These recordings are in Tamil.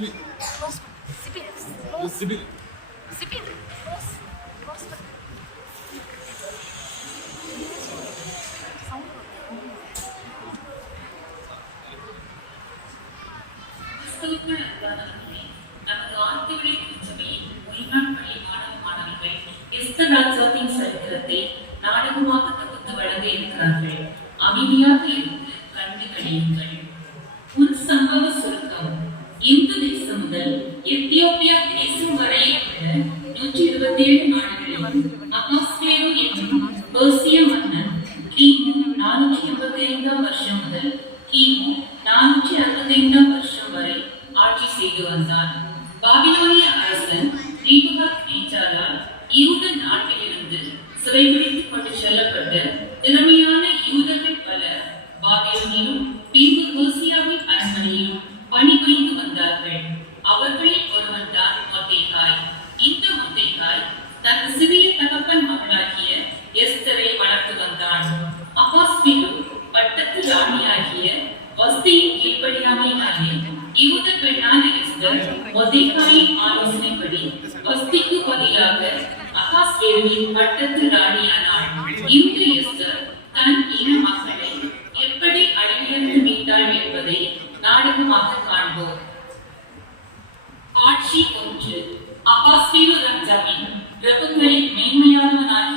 Spirit. Lost Spirit. Lost Spirit. பொருளை நாடகமாக காண்போம். காட்சி ஒன்று. அப்பாஸ் ரப்ஜாவின் பிரபுக்களின் மேன்மையானவனான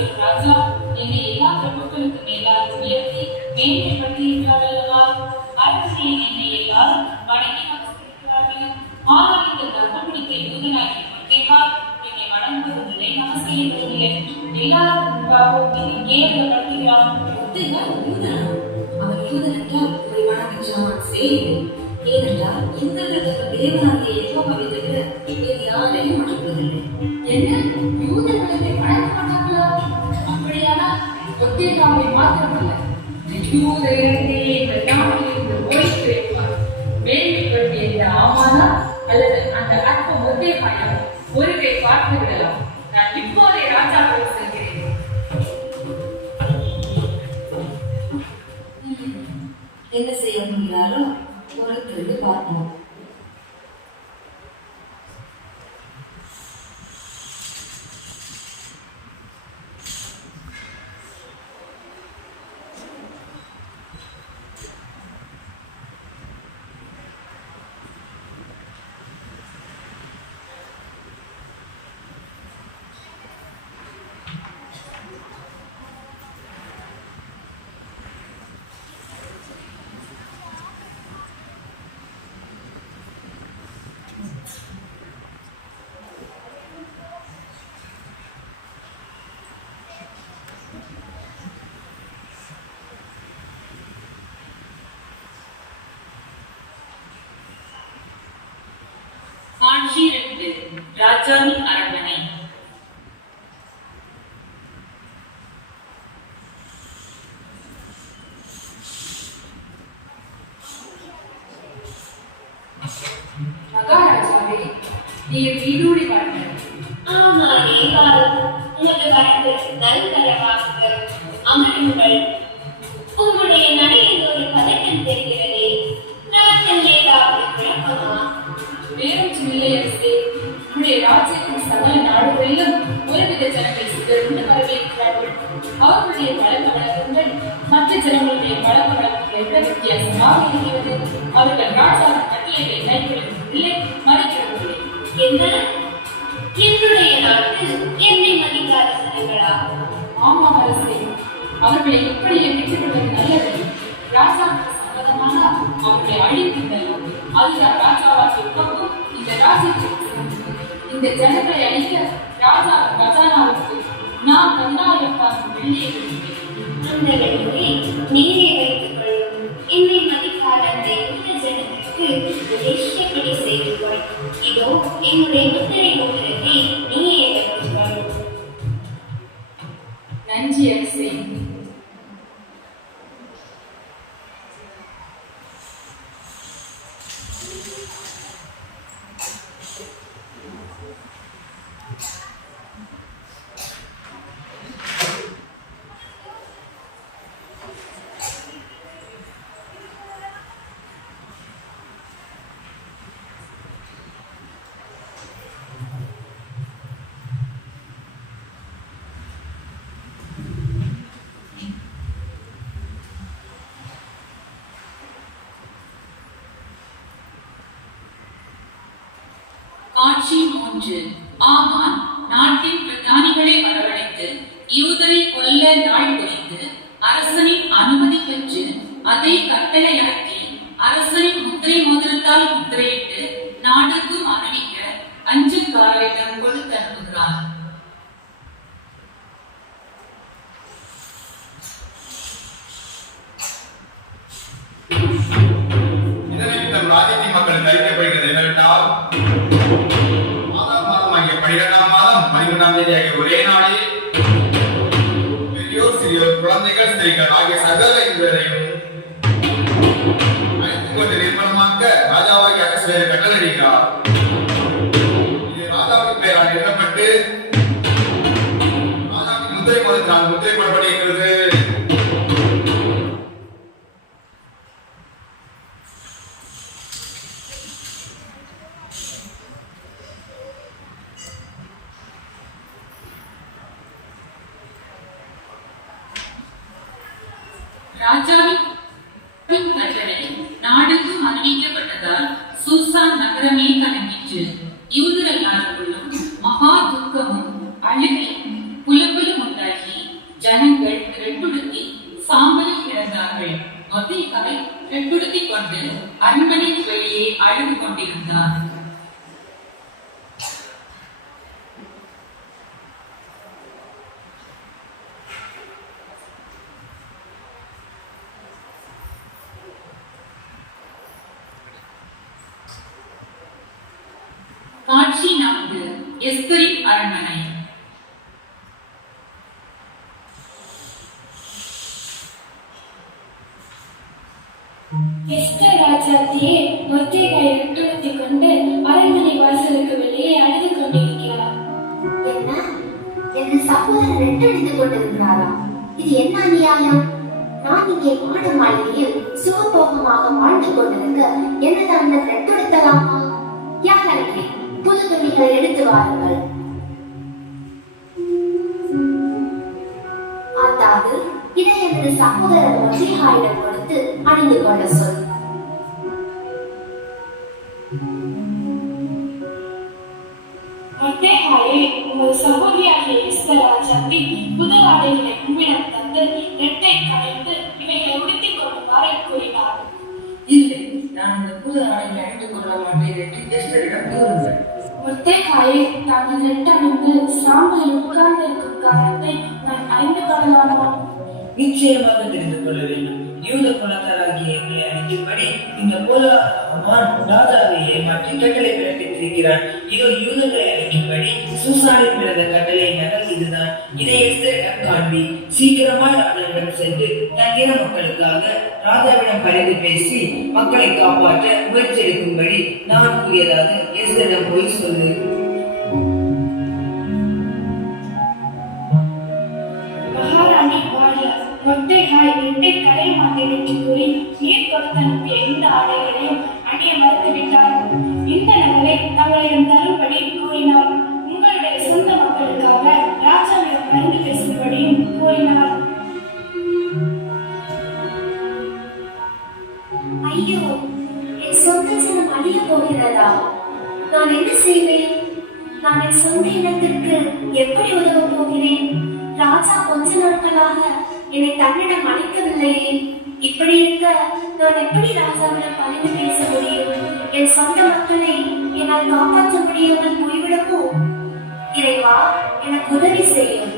அரசின் ராஜா என்னை எல்லா பிரபுக்களுக்கு மேலாய் உயர்த்தி மேம்படுத்தியிருக்கிறார் அல்லவா என்னை எல்லாரும் வணங்கி நமஸ்கரிக்கிறார்கள் ஆனால் இந்த தர்மமுடித்த யூதனாகிய என்னை வணங்குவதில்லை நமஸ்கரிப்பதில்லை எல்லாரும் முன்பாக கேவலப்படுத்துகிறான் என்ன செய்ய முடிகிறாரோ பொறுத்திருந்து பார்ப்போம் காஞ்சி ரெண்டு ராஜாவின் அரண்மனை. பெண்கள் என்னுடைய என்னை மதிக்காத சனங்களா அவர்களை எப்படி எண்ணிக் நல்லது. ராஜாவுக்கு சம்மதமானால் அவர்களை அதுதான் ராஜாவாகிய உறவும் இந்த ராஜ்யத்திற்கு இந்த ஜனங்களை அழிக்க ராஜா கஜானாவுக்கு நான் பதினாயிரம் காசு வெள்ளியை அந்த வெள்ளியை நீரே இந்த ஜனத்திற்கு எஷ்டப்படி இதோ என்னுடைய முத்திரை போட்டிருக்கேன் நீ வைத்துக் கொள் நன்றி அரசே காட்சி மூன்று. ஆமான் நாட்டின் பிரதானிகளை வரவழைத்து யூதரை கொல்ல நாள் தேதி ஆகிய ஒரே நாளில் பெரியோர் சிறியோர் குழந்தைகள் ஸ்திரீகள் ஆகிய சகல இருவரையும் அழைத்துக் கொண்டு நிர்மலமாக்க ராஜாவாகி அரசு கட்டளையிடுகிறார். ராஜாவின் சூசான் நகரமே கலங்கிற்று. யூதர் எல்லாருக்குள்ளும் மகா துக்கமும் அழுகையும் புலம்பலும் உண்டாகி ஜனங்கள் ரெட்டுடுத்தி சாம்பலில் கிடந்தார்கள் மொத்தைக்காய் ரெட்டுடுத்திக் கொண்டு அரண்மனைக்கு வெளியே அழுது கொண்டிருந்தார் காட்சி நான்கு எஸ்தரின் அரண்மனை எஸ்டர் ராஜாத்தியே கொண்டு அரண்மனை வாசலுக்கு வெளியே அழுது கொண்டிருக்கிறார் என்ன என் ரெட்டடித்துக் கொண்டிருக்கிறாரா இது என்ன அநியாயம் நான் இங்கே மாட மாளிகையில் சுகபோகமாக வாழ்ந்து கொண்டிருக்க ரெட்டெடுத்தலாமா புது துணிகளை எடுத்து வாருங்கள் அதாவது இதை எனது சகோதரர் ஒற்றைகாயிடம் கொடுத்து அணிந்து கொள்ள சொல். ராஜாத்தி புது ஆடைகளை உம்மிடம் தந்து ரெட்டை களைந்து இவைகளை உடுத்திக் கொள்ளுமாறு கூறினார். இல்லை நான் இந்த புது ஆடைகளை அணிந்து கொள்ள மாட்டேன் என்று எஸ்டரிடம் கூறுங்கள். சாம்பலில் உட்கார்ந்திருக்கும் காரணத்தை நான் அறிந்து கொள்ளலாமா? நிச்சயமாக தெரிந்து கொள்ள வேண்டும். யூத குலத்தாராகிய எங்களை அறிந்தபடி இந்த போலாமான் ராஜாவை ஏமாற்றி கட்டளை பிறப்பித்திருக்கிறான் இதோ யூதர்களை அழைக்கும்படி சூசானில் பிறந்த கட்டளை நகல் இதுதான். இதை எஸ்தரிடம் காண்பி சீக்கிரமாய் அவர்களிடம் சென்று தன் இன மக்களுக்காக ராஜாவிடம் பரிந்து பேசி மக்களை காப்பாற்ற முயற்சி எடுக்கும்படி நான் கூறியதாக எஸ்தரிடம் போய் சொல்லு மொட்டைகாய் ரெட்டை கரை மாட்டேன் என்று கூறி நீர் கொடுத்த அனுப்பிய இந்த ஆடைகளையும் அணிய மறுத்துவிட்டார். இந்த ராஜாவிடம் பேசும்படி பேசும்படியும் கூறினார் ஐயோ என் சொந்த ஜனம் அழிய போகிறதா? நான் என்ன செய்வேன்? நான் என் சொந்த இனத்திற்கு எப்படி உதவ போகிறேன்? ராஜா கொஞ்ச நாட்களாக என்னை தன்னிடம் அழைக்கவில்லையே இப்படி இருக்க நான் எப்படி ராஜாவிடம் பணிந்து பேச முடியும்? என் சொந்த மக்களை என்னால் காப்பாற்ற முடியாமல் போய்விடவோ? இறைவா எனக்கு உதவி செய்யும்.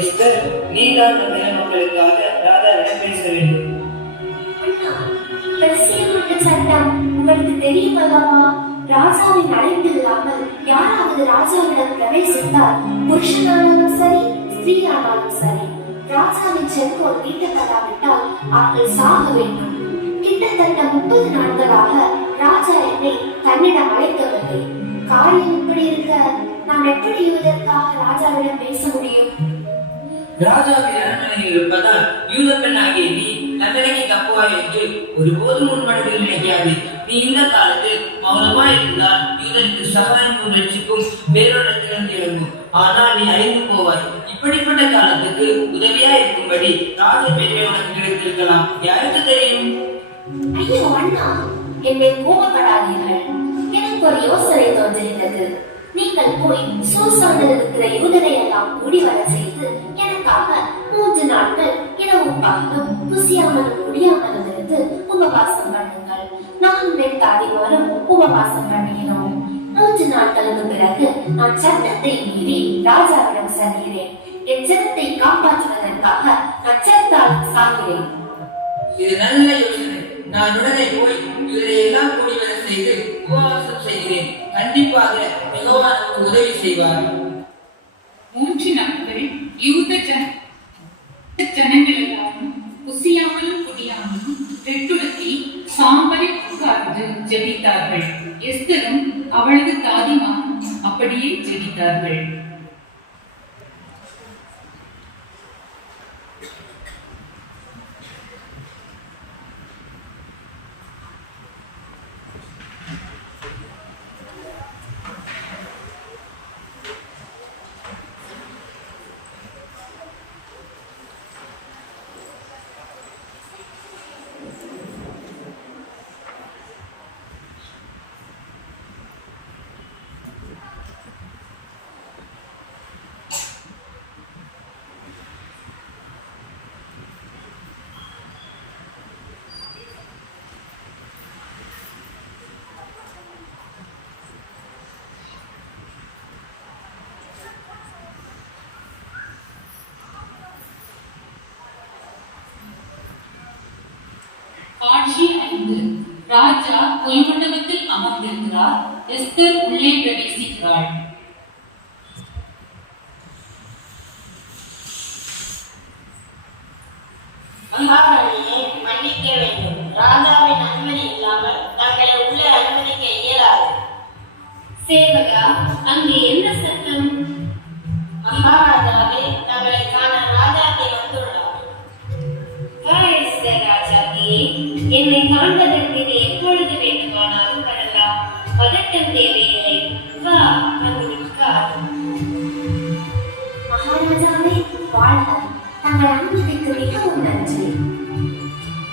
எஸ்தர் நீதான் நகர மக்களுக்காக ராஜாவிடம் பேச வேண்டும். சட்டம் உங்களுக்கு தெரியும் அல்லவா? ராஜாவின் அழைப்பு இல்லாமல் யாராவது ராஜாவிடம் பிரவேசித்தால் புருஷனானாலும் சரி ஸ்திரீயானாலும் சரி ராஜாவின் செங்கோல் நீட்டப்படாவிட்டால் அவர்கள் சாக வேண்டும். கிட்டத்தட்ட முப்பது நாட்களாக ராஜா என்னை தன்னிடம் அழைக்கவில்லை. காரியம் இப்படி இருக்க நான் எப்படி இதற்காக ராஜாவிடம் பேச முடியும்? ராஜாவின் அரண்மனையில் இருப்பதால் யூத பெண்ணாகிய நீ தண்டனைக்கு தப்புவாய் என்று ஒருபோதும் உன் மனதில் நினைக்காது. நீ இந்த காலத்தில் மௌனமாய் இருந்தால் யூதனுக்கு சகாயம் ரட்சிக்கும் வேறொடத்திலிருந்து இறங்கும் ஆனால் நீ அறிந்து போவாய். இப்படிப்பட்ட காலத்துக்கு உதவியா இருக்கும்படி ராஜ பேரை உனக்கு கிடைத்திருக்கலாம். யாருக்கு தெரியும்? ஐயோ அண்ணா என்னை கோபப்படாதீர்கள். எனக்கு ஒரு யோசனை தோன்றுகிறது நீங்கள் போய் சூசானில் இருக்கிற யூதரை எல்லாம் கூடி வர செய்து பகலும் புசியாமலும் குடியாமலும் இருந்து உபவாசம் பண்ணுங்கள். நான் என் தாதிமாரும் உபவாசம் பண்ணுகிறோம் மூன்று நாட்களுக்கு பிறகு நான் சட்டத்தை மீறி ராஜாவிடம் செல்கிறேன். என் ஜனத்தை காப்பாற்றுவதற்காக நட்சத்திரம் சாகிறேன். இது நல்ல யோசனை. நான் உடனே போய் இவரை எல்லாம் கூடி வர செய்து உபவாசம் செய்கிறேன். கண்டிப்பாக நமக்கு உதவி செய்வார். மூன்று நாட்கள் யூத ஜன ஜனங்கள் புசியாமலும் குடியாமலும் ரெட்டுடுத்தி சாம்பலை உட்கார்ந்து ஜெபித்தார்கள். எஸ்தரும் அவளது தாதிமாரும் அப்படியே ஜெபித்தார்கள். காட்சி ஐந்து ராஜா கொல்மண்டபத்தில் அமர்ந்திருக்கிறார். எஸ்தர் உள்ளே பிரவேசிக்கிறாள். மகாராணியை மன்னிக்க வேண்டும். ராஜாவின் அனுமதி இல்லாமல் தங்களை உள்ளே அனுமதிக்க இயலாது. சேவகா அங்கே என்ன சட்டம் மகாராஜாவே தங்களை காண ராஜாத்தை வந்துள்ளார். ராஜாவே என்னை காண்பதற்கு நீ எப்பொழுது வேண்டுமானாலும் வரலாம். பதட்டம் தேவையில்லை. வா உட்கார் மகாராஜாவே வாழ்க. தங்கள் அனுமதிக்கு மிகவும் நன்றி.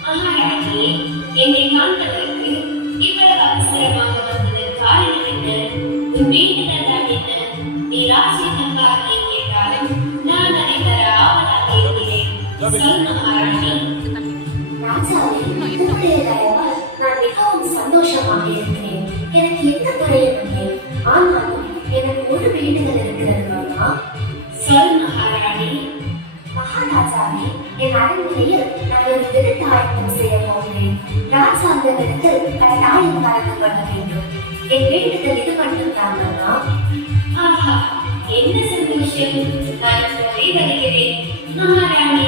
மகாராணியே என்னை காண்பதற்கு இவ்வளவு அவசரமாக வந்ததன் காரணம் என்ன? உன் வேண்டுதல் என்ன நீ ராஜ்யத்திற்காக கேட்டாலும் நான் அதை தர ஆவலாக இருக்கிறேன். சந்தோஷமாக இருக்கிறேன் எனக்கு எந்த குறையும் இல்லை. ஆனாலும் எனக்கு ஒரு வேண்டுதல் இருக்கிறது மாமா சொல் மகாராணி மகாராஜாவே என் அரண்மனையில் நான் ஒரு விருது ஆயத்தம் செய்ய போகிறேன் ராஜா அந்த விருந்தில் கட்டாயம் கலந்து கொள்ள வேண்டும். என் வேண்டுதல் இது மட்டும்தான் மாமா என்ன சந்தோஷம் நான் வருகிறேன் மகாராணி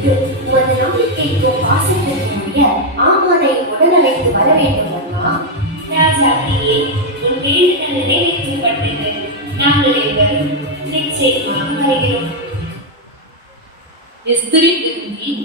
விருந்திற்கு உமது நம்பிக்கைக்கும் வாசத்திற்குரிய ஆமானை உடனழைத்து வர வேண்டும் மாமா ராஜாத்தியே உன் வேண்டுதல் நிறைவேற்றப்பட்டது நாங்கள் இருவரும் நிச்சயமாக வருகிறோம். எஸ்தரின் விருந்தில்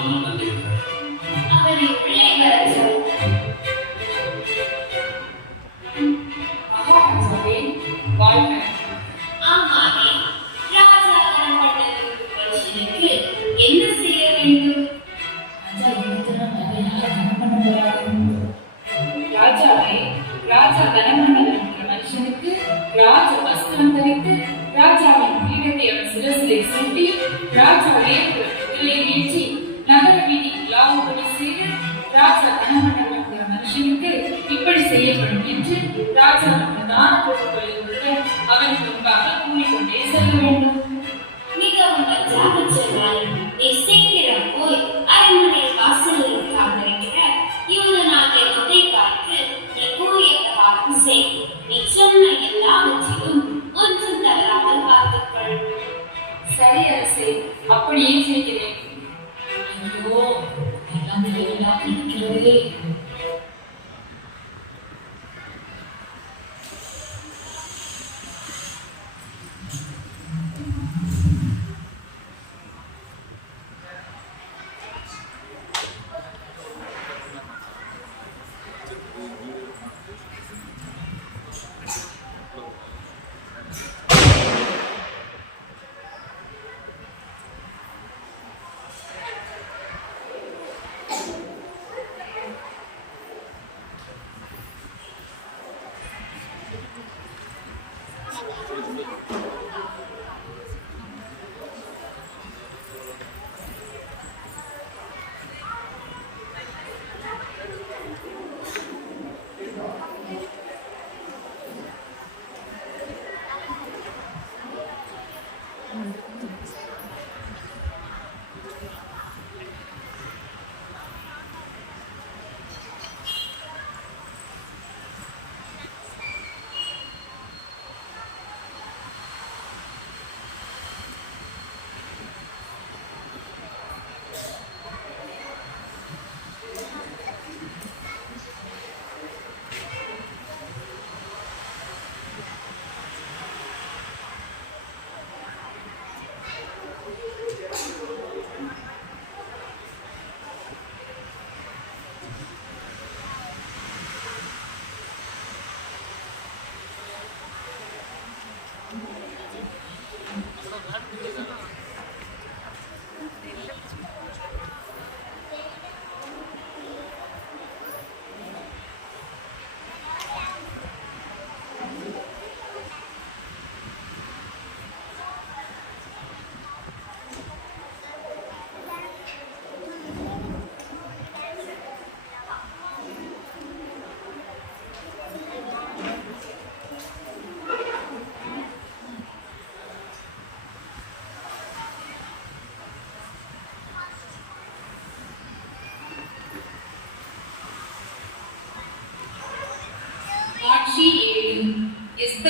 செய்யப்படும் என்று ராஜா பிரதான பொறுப்பை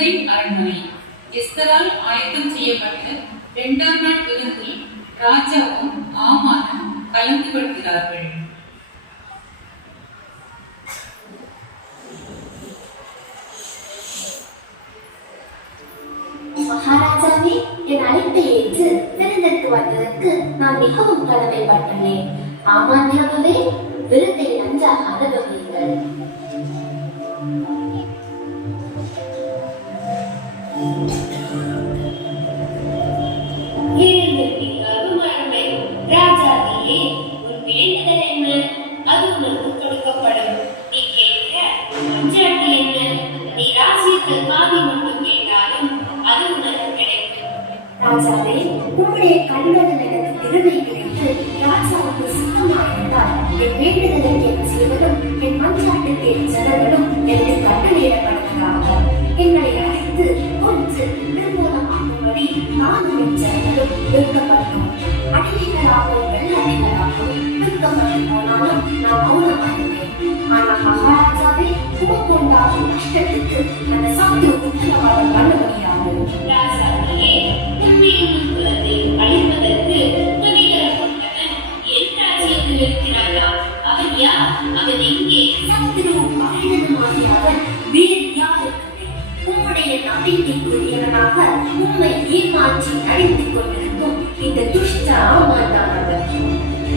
மதுரை அரண்மனை எஸ்தரால் ஆயத்தம் செய்யப்பட்ட இரண்டாம் நாள் விருந்தில் ராஜாவும் ஆமானும் கலந்து கொள்கிறார்கள். மகாராஜாவே என் அழைப்பை ஏற்று விருந்திற்கு வந்ததற்கு நான் மிகவும் கடமைப்பட்டுள்ளேன். ஆமாண்டாகவே விருந்தை நன்றாக அனுபவியுங்கள்.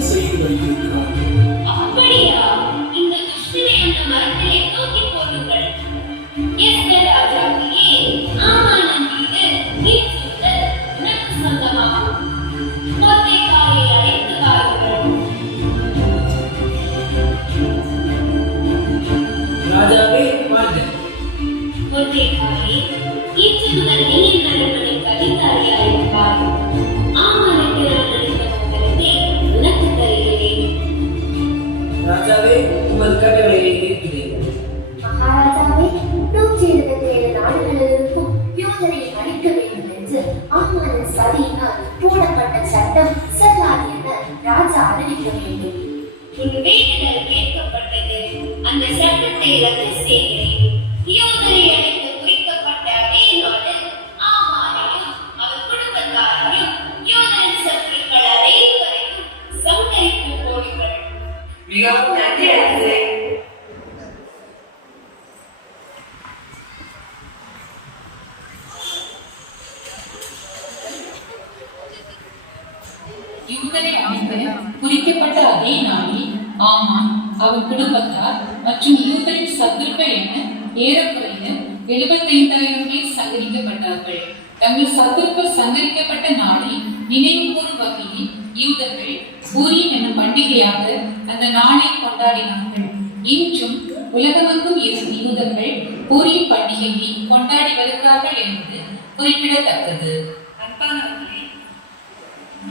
Sing the youth negativas மட்டுமே சங்கரிக்கப்பட்டார்கள் தங்கள் சத்துருக்கள் சங்கரிக்கப்பட்ட நாளில் நினைவு கூறும் வகையில் யூதர்கள் பூரி என்னும் பண்டிகையாக அந்த நாளை கொண்டாடினார்கள். இன்றும் உலகமெங்கும் இருக்கும் யூதர்கள் பூரி பண்டிகையை கொண்டாடி வருகிறார்கள் என்பது குறிப்பிடத்தக்கது.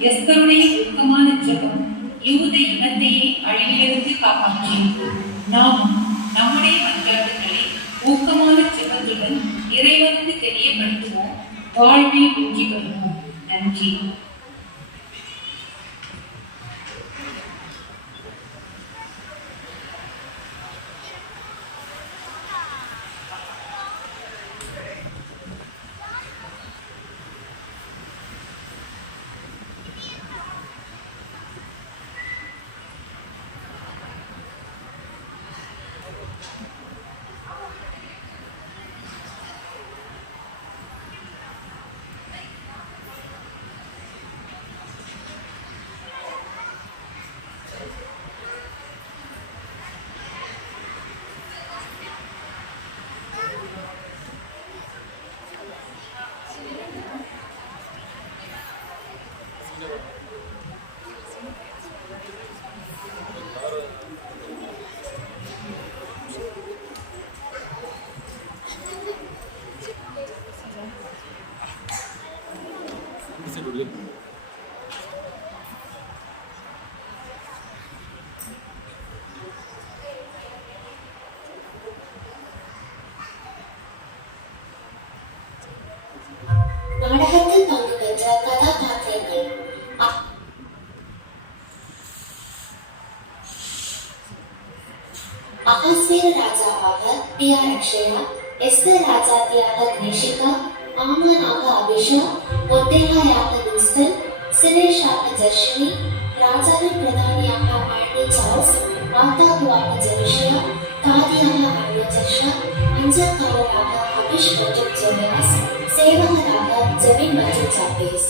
எஸ்தருடைய துக்கமான ஜபம் யூத இனத்தையே அழிவிலிருந்து காப்பாற்றியது. நாமும் நம்முடைய மன்றாட்டுகளை ஊக்கமான ஜபத்துடன் இறைவனுக்கு தெரியப்படுத்துவோம். வாழ்வை நோக்கி வருவோம் நன்றி. இயா இக்ஷயா எஸ்தராஜாத்தியாக கிரேஷிகா ஆமனாக அபிஷா ஒட்டேகாயாக வின்ஸ்டன் சிரேஷாக ஜர்ஷினி ராஜாவின் பிரதானியாக ஆண்டி சார்ஸ் மாதாகுவாக ஜெரிஷியா தாதியாக அன்வஜர்ஷா அஞ்சக்காரராக அபிஷ் மற்றும் ஜெரியாஸ் சேவகராக ஜெமின் மற்றும் சாபேஸ்